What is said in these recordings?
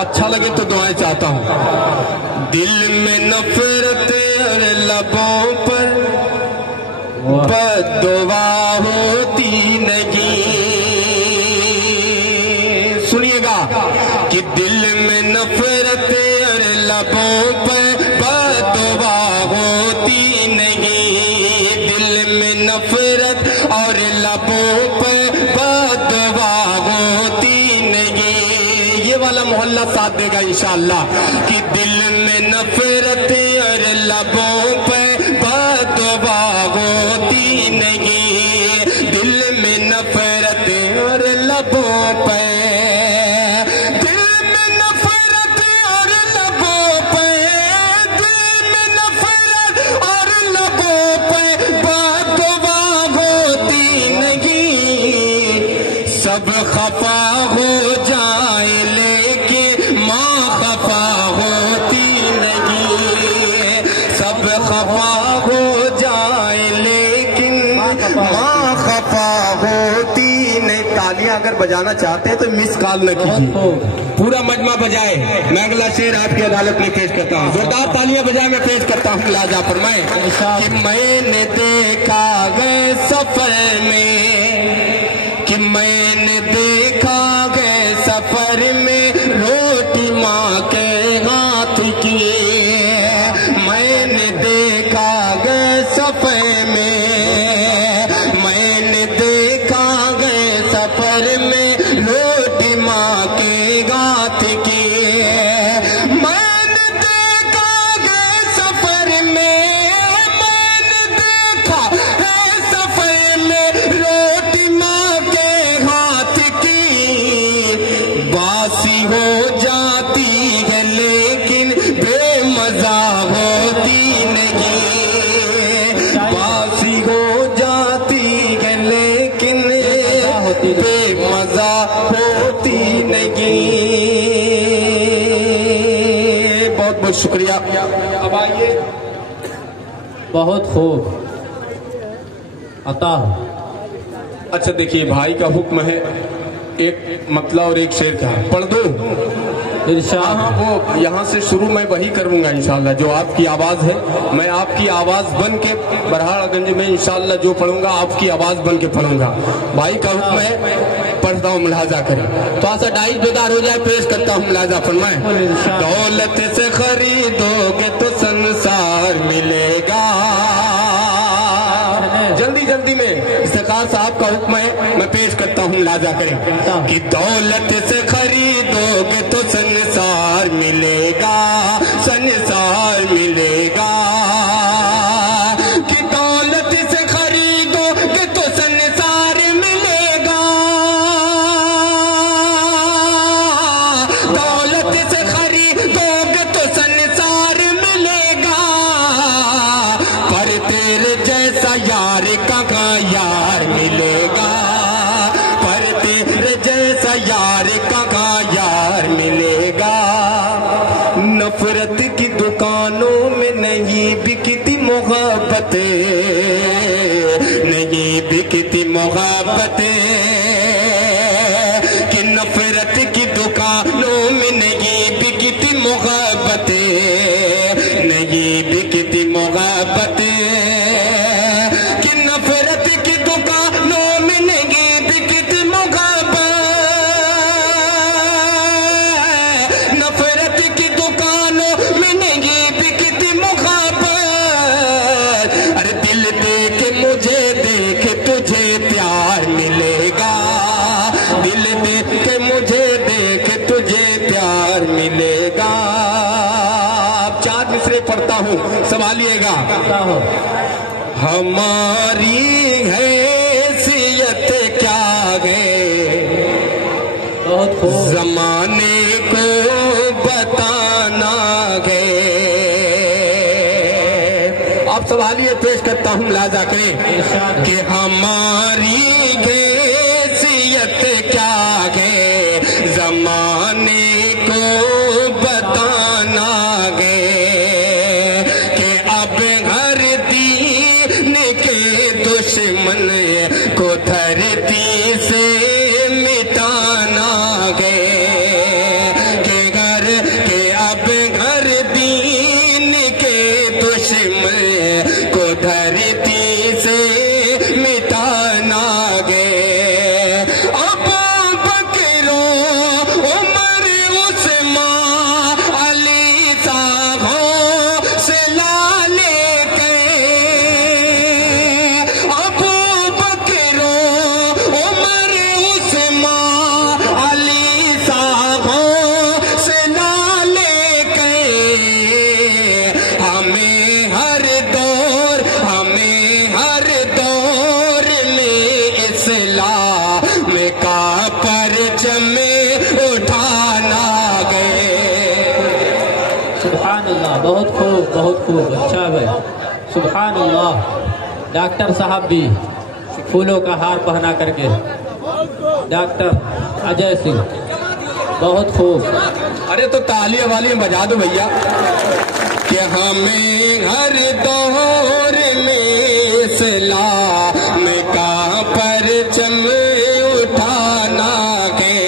اچھا لگے تو دعائیں چاہتا ہوں. دل میں نفرت اور لبوں پر بد دعا ہوتی نہیں. سنیے گا کہ دل میں نفرت اور لبوں پر بد دعا ہوتی نہیں. دل میں نفرت اور لبوں پر بد دعا ہوتی نہیں. یہ والا محلہ ساتھ دے گا انشاءاللہ کہ دل میں نفرت اور لبوں پر بد دعا ہوتی نہیں. دل میں نفرت اور لبوں پر سب خفا ہو جائے لیکن ماں خفا ہوتی نہیں. سب خفا ہو جائے لیکن ماں خفا ہوتی نہیں. تالیاں اگر بجانا چاہتے ہیں تو مس کال نہ کیجیے, پورا مجمع بجائے. میں اگلا شعر آپ کی عدالت میں پیش کرتا ہوں. زوردار تالیاں بجائے میں پیش کرتا ہوں. لہذا فرمائیں کہ میں نے دیکھا گئے سفر میں, کہ میں نے دیکھا گئے سفر میں روٹی ماں کے ہاتھ کی. میں نے دیکھا گئے سفر میں نے دیکھا گئے سفر میں روٹی ماں کے ہاتھ کی. میں نے دیکھا گئے سفر میں دیکھا گئے سفر میں روٹی ماں کے ہاتھ کی. باسی ہو جاتی ہے لیکن بے مزہ ہوتی نہیں. باسی ہو جاتی ہے لیکن بے مزہ ہوتی نہیں. بہت بہت شکریہ. اب آئیے. بہت خوب عطا. اچھا دیکھیے, بھائی کا حکم ہے ایک مطلع اور ایک شعر کا. پڑھ دوں ارشاد. وہ یہاں سے شروع میں وہی کروں گا انشاءاللہ جو آپ کی آواز ہے. میں آپ کی آواز بن کے برہاڑ گنج میں انشاءاللہ جو پڑھوں گا آپ کی آواز بن کے پڑھوں گا. بھائی کا حکم ہے, پڑھتا ہوں, ملاحظہ کریں. تو ایسا ڈائٹ بیدار ہو جائے, پیش کرتا ہوں, ملاحظہ فرمائیں. دولت سے خریدو گے تو سنسار ملے گا. جلدی جلدی میں استقال صاحب کا حکم ہے, میں پیش کرتا ہوں, ملاحظہ کریں کہ دولت سے خریدو گے تو سنسار ملے گا. سنسار ملے گا. کہ دولت سے خریدو گے تو سنسار ملے گا. دولت سے خریدو گے تو سنسار ملے گا. پر تیرے جیسا یار کہاں یار ملے گا. پر تیرے جیسا یار کہاں یار ملے گا. نفرت کی دکانوں میں نہیں بکتی محبت, نہیں بکتی محبت. کہ نفرت کی دکانوں میں نہیں بکتی محبت, نہیں بکتی محبت. کہ نفرت کی دکانوں میں نہیں بکتی محبت. نفرت کی دکانوں میں نہیں بکتی محبت. ارے دل دے کے مجھے دیکھ تجھے پیار ملے گا. دل دے کے مجھے دیکھ تجھے پیار ملے گا. اب 4 مصرے پڑھتا ہوں, سنبھالیے گا. ہماری حیثیت کیا ہے زمانے کو بتانا ہے. آپ سنبھالیے, پیش کرتا ہوں, ملاحظہ کریں کہ ہماری حیثیت کیا ہے زمانے کو بتانا ہے. کہ اب ہر دین کے دشمن کو دھرتی سے مٹانا ہے. اٹھانا گئے. سبحان اللہ. بہت خوب بہت خوب. اچھا بھائی. سبحان اللہ. ڈاکٹر صاحب بھی پھولوں کا ہار پہنا کر کے. ڈاکٹر اجے سنگھ بہت خوب. ارے تو تالیاں والی بجا دو بھیا. کہ ہمیں ہر دور میں اسلام کا پرچم اٹھانا ہے.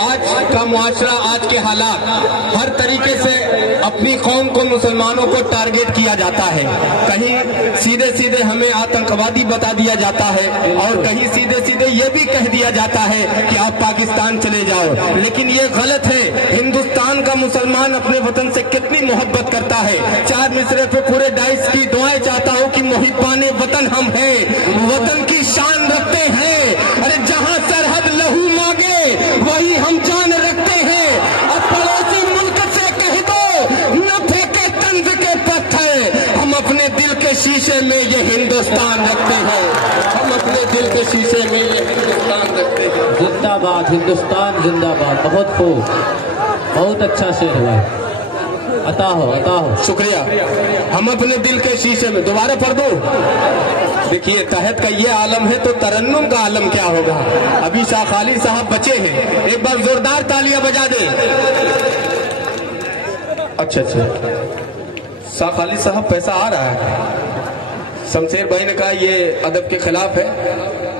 آج کا معاشرہ, آج کے حالات, ہر طریقے سے اپنی قوم کو, مسلمانوں کو ٹارگٹ کیا جاتا ہے. کہیں سیدھے سیدھے ہمیں آتنکوادی بتا دیا جاتا ہے, اور کہیں سیدھے سیدھے یہ بھی کہہ دیا جاتا ہے کہ آپ پاکستان چلے جاؤ. لیکن یہ غلط ہے. ہندوستان کا مسلمان اپنے وطن سے کتنی محبت کرتا ہے. 4 مصرے پہ پورے ڈائس کی دعائیں چاہتا ہوں کہ محبان وطن ہم ہیں, وطن کی شان رکھتے ہیں. ارے جہاں سرحد لہو مانگے وہی ہم جان رکھتے ہیں. اب پڑوسی ملک سے کہہ دو نہ پھینکے طنز کے پتھر, ہم اپنے دل کے شیشے میں یہ ہندوستان رکھتے ہیں. ہم اپنے دل کے شیشے میں یہ ہندوستان رکھتے ہیں. زندہ باد ہندوستان, زندہ باد. بہت خوب. بہت اچھا شعر ہے. عطا ہو عطا ہو. شکریہ. ہم اپنے دل کے شیشے میں, دوبارہ پڑھ دو. دیکھیے تحت کا یہ عالم ہے تو ترنم کا عالم کیا ہوگا. ابھی شاہ علی صاحب بچے ہیں, ایک بار زوردار تالیاں بجا دیں. اچھا شاہ علی صاحب پیسہ آ رہا ہے. شمشیر بھائی نے کہا یہ ادب کے خلاف ہے,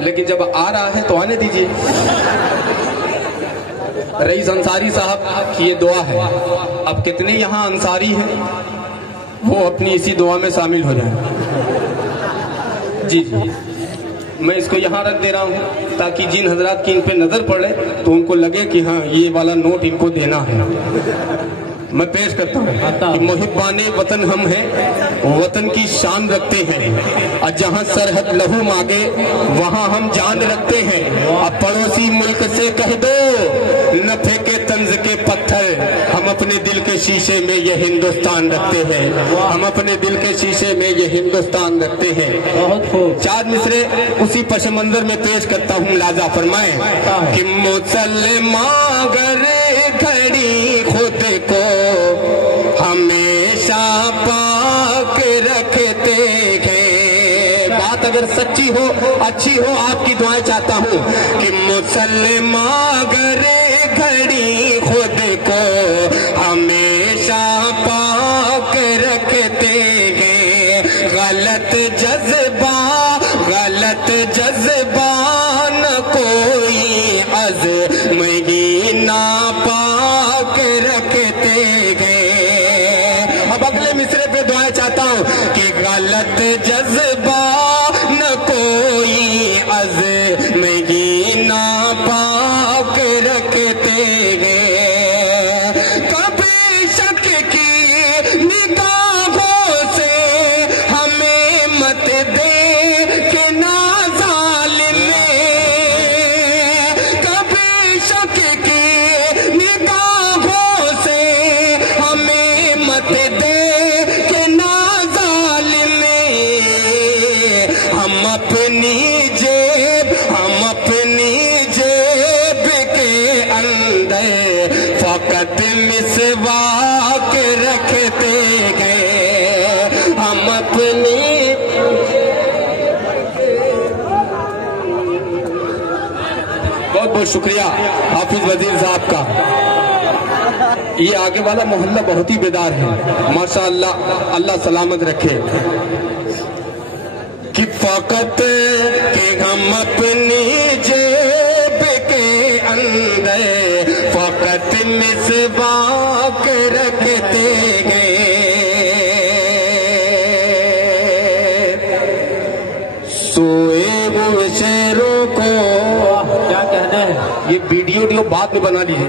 لیکن جب آ رہا ہے تو آنے دیجیے. رئیس انصاری صاحب کی یہ دعا ہے. اب کتنے یہاں انصاری ہیں وہ اپنی اسی دعا میں شامل ہو جائیں. جی میں اس کو یہاں رکھ دے رہا ہوں تاکہ جن حضرات کی ان پہ نظر پڑے تو ان کو لگے کہ ہاں یہ والا نوٹ ان کو دینا ہے. میں پیش کرتا ہوں کہ محبان وطن ہم ہیں, وطن کی شان رکھتے ہیں. اور جہاں سرحد لہو مانگے وہاں ہم جان رکھتے ہیں. اب پڑوسی ملک سے کہہ دو نہ پھینکے طنز کے پتھر, ہم اپنے دل کے شیشے میں یہ ہندوستان رکھتے ہیں. ہم اپنے دل کے شیشے میں یہ ہندوستان رکھتے ہیں. بہت خوب. 4 مصرے اسی پس منظر میں پیش کرتا ہوں. لہذا فرمائیں کہ مسلمان گر گھڑی خود کو ہمیشہ پاک رکھتے ہیں. بات اگر سچی ہو, اچھی ہو, آپ کی دعائیں چاہتا ہوں کہ مسلمان گر گھڑی خود کو ہمیشہ پاک رکھتے ہیں. غلط جذبہ نہ کوئی عزم ہی ناپاک رکھتے ہیں. اب اگلے مصرے پہ دعائیں چاہتا ہوں کہ غلط جذبہ نہ کوئی عزم ہی ناپاک رکھتے ہیں. کبھی شک کی نگاہوں سے ہمیں مت دے کہ نہ ظالم, کبھی شک کی نگاہوں سے ہمیں مت دے کہ نہ ظالم. ہم اپنی جیب کے اندر فقط مسواک رکھتے ہیں. ہم اپنی بہت بہت شکریہ حافظ وزیر صاحب کا. یہ آگے والا محلہ بہت ہی بیدار ہے ماشاء اللہ, اللہ سلامت رکھے. کہ فقط کہ ہم اپنی جیب کے اندر فقط مسواک رکھتے ہیں. سوئے وہ شیروں کو, کیا کہنا ہے. یہ ویڈیو بعد میں بنا لیجیے.